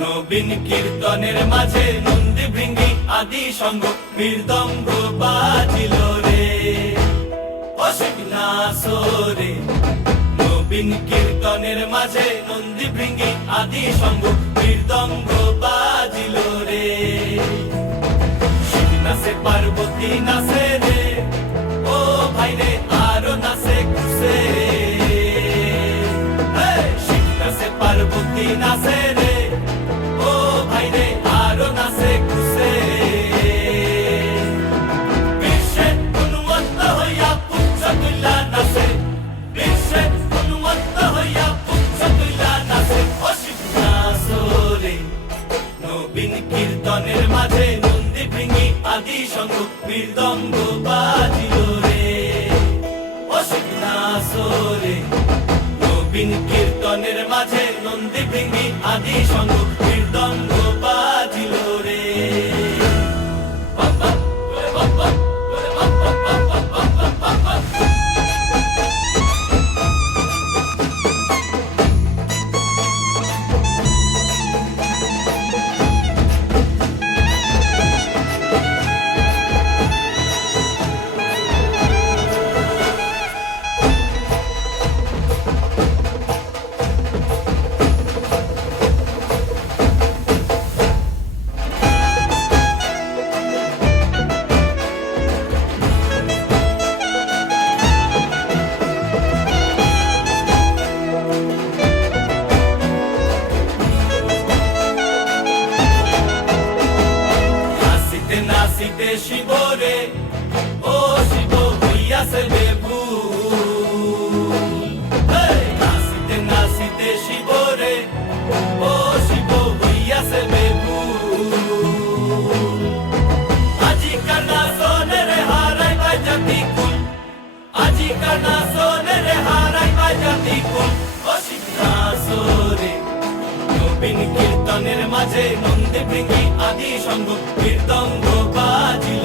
নবীন কীর্তনের মাঝে নন্দী ভৃঙ্গি আদি সঙ্গ মৃদঙ্গ বাজিল রে অসিক নাসরে। নবীন কীর্তনের মাঝে নন্দী ভৃঙ্গি আদি সঙ্গ মৃদঙ্গ বাজিল রে। শিব নাচে পার্বতী নাচে রে, ও ভাই রে আরো নাচে কুসে। শিব নাচে পার্বতী নাচে রে, ও ভাই রে আরো নাচে কুসে। বিশ্বে উন্মত্ত হইয়া পুচ্ছ তুইলা নাচে, বিশ্বে উন্মত্ত হইয়া পুচ্ছ তুইলা নাচে অসিক নাচরে। নবীন কীর্তনের মাঝে নন্দী ভৃঙ্গি আদি সঙ্গ মৃদঙ্গ বাজিল রে অসিক নাচরে। নবীন কীর্তনের মাঝে নন্দী ভৃঙ্গি আদি সঙ্গ মৃদঙ্গ বাজিল রে। নাচিতে শিব রে, ও শিব হইয়াছে বেভুল। নাচিতে নাচিতে শিব রে, ও শিব হইয়াছে বেভুল। আজিকার নাচনে রে হারাই পাই জাতি কুল, আজিকার নাচনে রে হারাই পাই জাতি কুল অসিক নাচরে। নবীন কীর্তনের মাঝে নন্দী ভৃঙ্গি আদি সঙ্গ মৃদঙ্গ বাজিল